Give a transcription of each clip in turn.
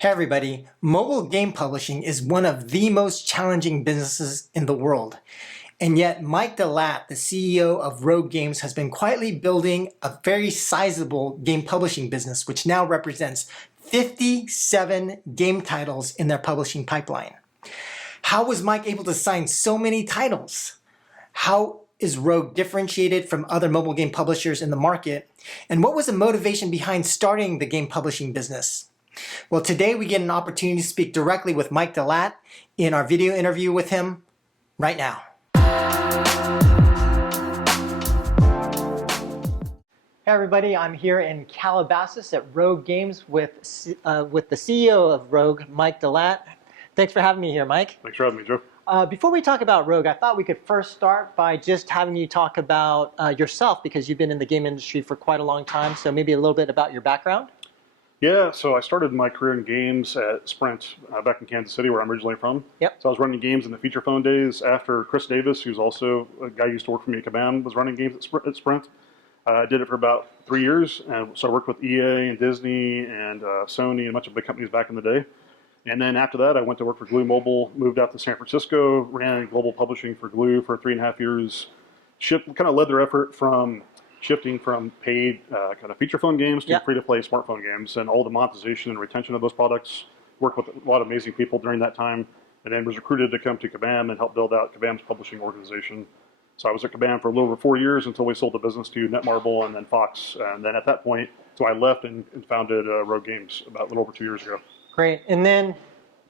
Hey everybody, mobile game publishing is one of the most challenging businesses in the world. And yet Mike DeLaet, the CEO of Rogue Games, has been quietly building a very sizable game publishing business, which now represents 57 game titles in their publishing pipeline. How was Mike able to sign so many titles? How is Rogue differentiated from other mobile game publishers in the market? And what was the motivation behind starting the game publishing business? Well, today we get an opportunity to speak directly with Mike DeLaet in our video interview with him right now. Hey everybody, I'm here in Calabasas at Rogue Games with the CEO of Rogue, Mike DeLaet. Thanks for having me here, Mike. Thanks for having me, Joe. Before we talk about Rogue, I thought we could first start by just having you talk about yourself, because you've been in the game industry for quite a long time, so maybe a little bit about your background. Yeah, so I started my career in games at Sprint back in Kansas City, where I'm originally from. Yep. So I was running games in the feature phone days after Chris Davis, who's also a guy who used to work for me at Kabam, was running games at Sprint. I did it for about 3 years, and so I worked with EA and Disney and Sony and a bunch of big companies back in the day. And then after that, I went to work for Glue Mobile, moved out to San Francisco, ran global publishing for Glue for 3.5 years, kind of led their effort from shifting from paid kind of feature phone games to free-to-play smartphone games, and all the monetization and retention of those products. Worked with a lot of amazing people during that time, and then was recruited to come to Kabam and help build out Kabam's publishing organization. So I was at Kabam for a little over 4 years until we sold the business to Netmarble and then Fox. And then at that point, so I left and founded Rogue Games about a little over 2 years ago. Great. And then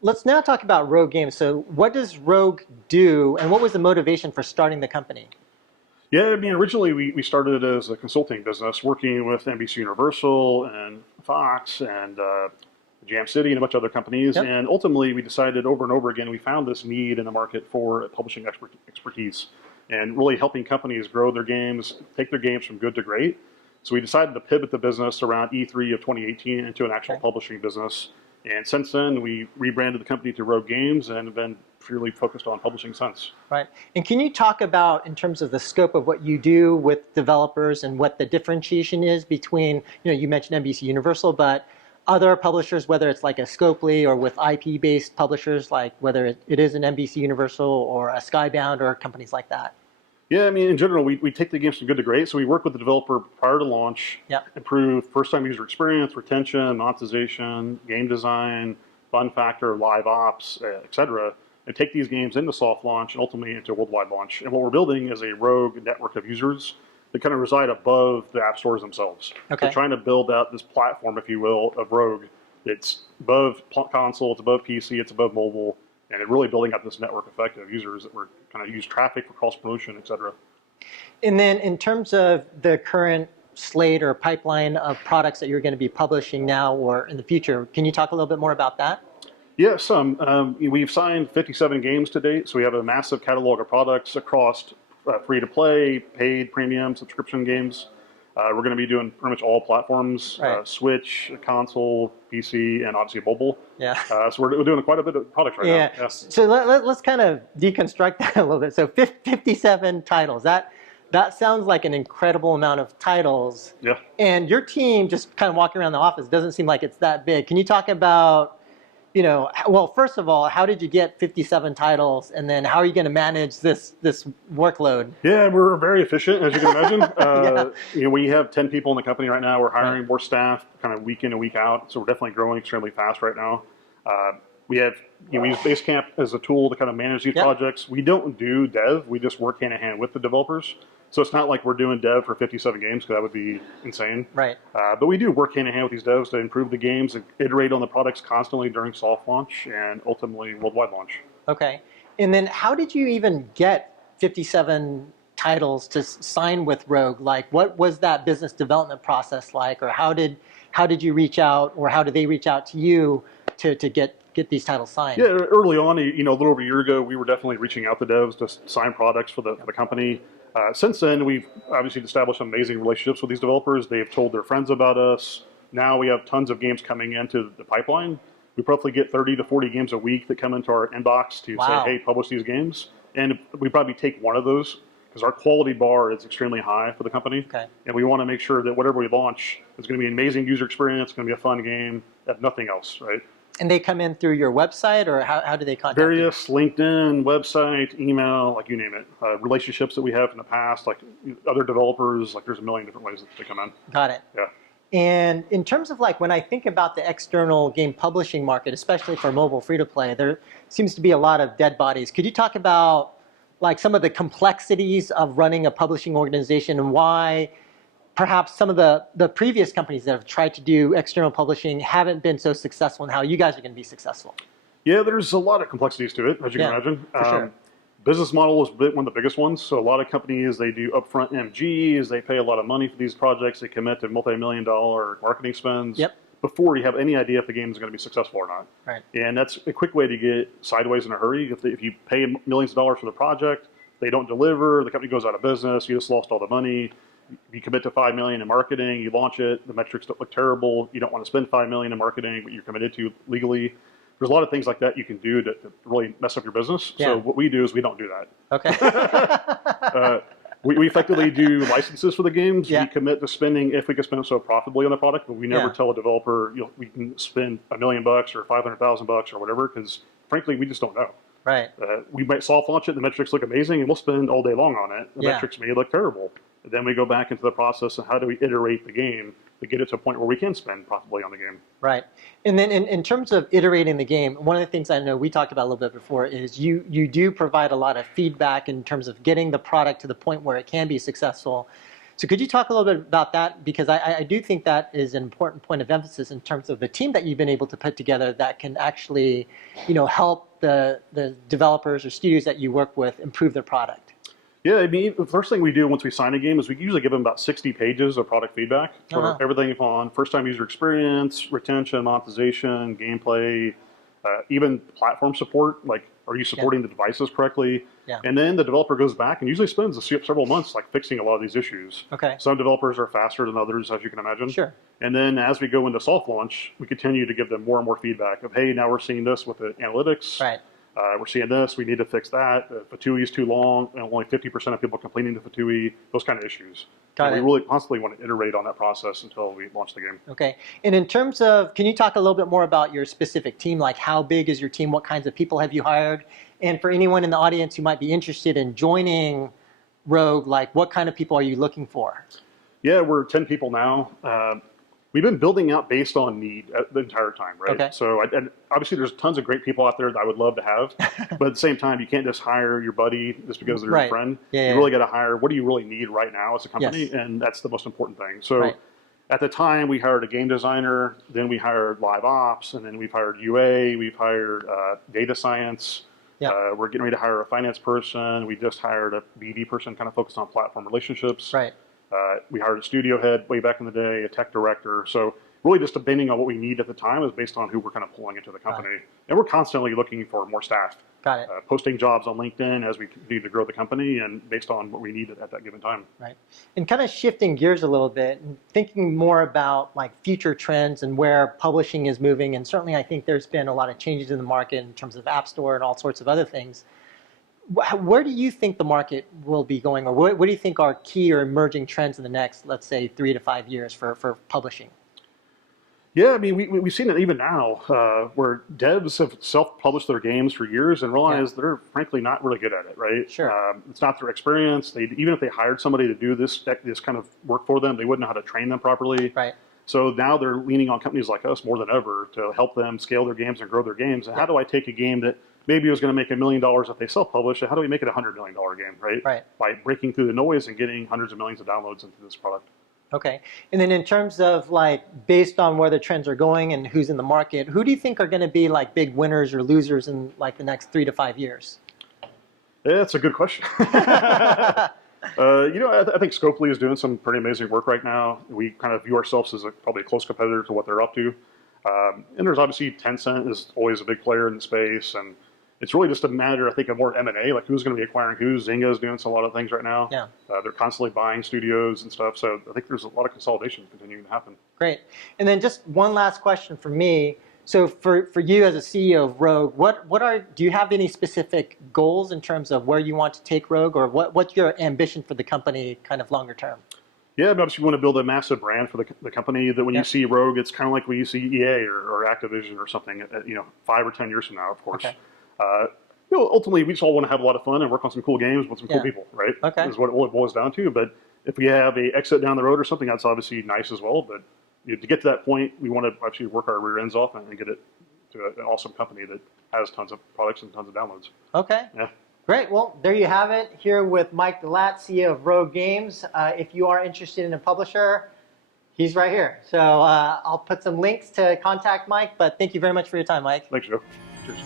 let's now talk about Rogue Games. So what does Rogue do, and what was the motivation for starting the company? Yeah, I mean, originally we started as a consulting business, working with NBC Universal and Fox and Jam City and a bunch of other companies. Yep. And ultimately, we decided over and over again, we found this need in the market for publishing expertise and really helping companies grow their games, take their games from good to great. So we decided to pivot the business around E3 of 2018 into an actual publishing business. And since then, we rebranded the company to Rogue Games and have been purely focused on publishing since. Right. And can you talk about, in terms of the scope of what you do with developers and what the differentiation is between, you mentioned NBC Universal, but other publishers, whether it's like a Scopely or with IP-based publishers, like whether it is an NBC Universal or a Skybound or companies like that? Yeah, I mean, in general, we take the games from good to great. So we work with the developer prior to launch, improve first-time user experience, retention, monetization, game design, fun factor, live ops, et cetera, and take these games into soft launch and ultimately into worldwide launch. And what we're building is a Rogue network of users that kind of reside above the app stores themselves. Okay. We're trying to build out this platform, if you will, of Rogue. It's above console, it's above PC, it's above mobile, and really building up this network effect of users that we're kind of use traffic for cross promotion, et cetera. And then in terms of the current slate or pipeline of products that you're going to be publishing now or in the future, can you talk a little bit more about that? Yes, we've signed 57 games to date, so we have a massive catalog of products across free-to-play, paid, premium, subscription games. We're going to be doing pretty much all platforms, Switch, console, PC, and obviously mobile. Yeah. So we're doing quite a bit of products right now. Yeah. So let's kind of deconstruct that a little bit. So 57 titles. That sounds like an incredible amount of titles. Yeah. And your team, just kind of walking around the office, doesn't seem like it's that big. Can you talk about, well, first of all, how did you get 57 titles, and then how are you going to manage this workload? Yeah, we're very efficient, as you can imagine. We have 10 people in the company right now. We're hiring more staff kind of week in and week out, so we're definitely growing extremely fast right now. We use Basecamp as a tool to kind of manage these projects. We don't do dev. We just work hand in hand with the developers. So it's not like we're doing dev for 57 games, because that would be insane. Right. But we do work hand in hand with these devs to improve the games and iterate on the products constantly during soft launch and ultimately worldwide launch. Okay. And then how did you even get 57 titles to sign with Rogue? Like, what was that business development process like, or how did you reach out, or how did they reach out to you to get these titles signed? Yeah, early on, a little over a year ago, we were definitely reaching out to devs to sign products for the company. Since then, we've obviously established some amazing relationships with these developers. They've told their friends about us. Now we have tons of games coming into the pipeline. We probably get 30 to 40 games a week that come into our inbox to say, hey, publish these games. And we probably take one of those, because our quality bar is extremely high for the company. Okay. And we want to make sure that whatever we launch is going to be an amazing user experience, it's going to be a fun game, if nothing else, right? And they come in through your website, or how do they contact Various LinkedIn, website, email, like you name it. Relationships that we have in the past, like other developers, like there's a million different ways that they come in. Got it. Yeah. And in terms of like when I think about the external game publishing market, especially for mobile free-to-play, there seems to be a lot of dead bodies. Could you talk about like some of the complexities of running a publishing organization and why perhaps some of the previous companies that have tried to do external publishing haven't been so successful, and how you guys are going to be successful? Yeah, there's a lot of complexities to it, as you can imagine. For sure. Business model is one of the biggest ones. So a lot of companies, they do upfront MGs, they pay a lot of money for these projects, they commit to multi-million-dollar marketing spends before you have any idea if the game is going to be successful or not. Right. And that's a quick way to get sideways in a hurry. If you pay millions of dollars for the project, they don't deliver, the company goes out of business, you just lost all the money. You commit to $5 million in marketing, you launch it, the metrics don't look terrible, you don't want to spend $5 million in marketing, but you're committed to legally. There's a lot of things like that you can do to really mess up your business. Yeah. So what we do is we don't do that. Okay. We effectively do licenses for the games. Yeah. We commit to spending, if we can spend so profitably on the product, but we never Yeah. tell a developer, we can spend $1 million or $500,000 or whatever, because frankly, we just don't know. Right. We might soft launch it, the metrics look amazing, and we'll spend all day long on it. The Yeah. metrics may look terrible. And then we go back into the process of how do we iterate the game to get it to a point where we can spend profitably on the game. Right. And then in terms of iterating the game, one of the things I know we talked about a little bit before is you do provide a lot of feedback in terms of getting the product to the point where it can be successful. So could you talk a little bit about that? Because I do think that is an important point of emphasis in terms of the team that you've been able to put together that can actually, help the developers or studios that you work with improve their product. Yeah, I mean, the first thing we do once we sign a game is we usually give them about 60 pages of product feedback for everything on first-time user experience, retention, monetization, gameplay, even platform support, like are you supporting the devices correctly? Yeah. And then the developer goes back and usually spends several months like fixing a lot of these issues. Okay. Some developers are faster than others, as you can imagine. Sure. And then as we go into soft launch, we continue to give them more and more feedback of, hey, now we're seeing this with the analytics. Right. We're seeing this, we need to fix that. Fatui is too long, and only 50% of people completing the Fatui, those kind of issues. Got it. We really constantly want to iterate on that process until we launch the game. Okay. And in terms of, can you talk a little bit more about your specific team? Like how big is your team? What kinds of people have you hired? And for anyone in the audience who might be interested in joining Rogue, like what kind of people are you looking for? Yeah, we're 10 people now. We've been building out based on need the entire time, right? Okay. So and obviously there's tons of great people out there that I would love to have, but at the same time, you can't just hire your buddy just because they're your friend. Yeah, you really got to hire, what do you really need right now as a company? Yes. And that's the most important thing. So at the time, we hired a game designer, then we hired live ops, and then we've hired UA, we've hired data science. Yeah. We're getting ready to hire a finance person. We just hired a BD person kind of focused on platform relationships. Right. We hired a studio head way back in the day, a tech director. So really just depending on what we need at the time is based on who we're kind of pulling into the company. And we're constantly looking for more staff. Got it. Posting jobs on LinkedIn as we continue to grow the company and based on what we need at that given time. Right. And kind of shifting gears a little bit and thinking more about like future trends and where publishing is moving. And certainly I think there's been a lot of changes in the market in terms of App Store and all sorts of other things. Where do you think the market will be going, or what do you think are key or emerging trends in the next, let's say, 3 to 5 years for publishing? Yeah, I mean, we've seen it even now, where devs have self-published their games for years and realized they're frankly not really good at it, right? Sure. It's not their experience. Even if they hired somebody to do this kind of work for them, they wouldn't know how to train them properly. Right. So now they're leaning on companies like us more than ever to help them scale their games and grow their games. And how do I take a game that maybe was going to make $1 million if they self-publish, and how do we make it a $100 million game, right? Right. By breaking through the noise and getting hundreds of millions of downloads into this product. Okay. And then in terms of like, based on where the trends are going and who's in the market, who do you think are going to be like big winners or losers in like the next 3 to 5 years? Yeah, that's a good question. I think Scopely is doing some pretty amazing work right now. We kind of view ourselves as probably a close competitor to what they're up to. And there's obviously Tencent is always a big player in the space, and it's really just a matter, I think, of more M&A, like who's going to be acquiring who. Zynga is doing a lot of things right now. Yeah. They're constantly buying studios and stuff, so I think there's a lot of consolidation continuing to happen. Great. And then just one last question for me. So for you as a CEO of Rogue, do you have any specific goals in terms of where you want to take Rogue, or what's your ambition for the company kind of longer term? Yeah, but if you want to build a massive brand for the company, that when you see Rogue, it's kind of like when you see EA or Activision or something, 5 or 10 years from now, of course. Okay. Ultimately, we just all want to have a lot of fun and work on some cool games with some cool people, right? Okay. Is what it boils down to. But if we have a exit down the road or something, that's obviously nice as well. But to get to that point, we want to actually work our rear ends off and get it to an awesome company that has tons of products and tons of downloads. Okay. Yeah. Great. Well, there you have it. Here with Mike DeLaet, CEO of Rogue Games. If you are interested in a publisher, he's right here. So I'll put some links to contact Mike. But thank you very much for your time, Mike. Thanks, Joe. Cheers.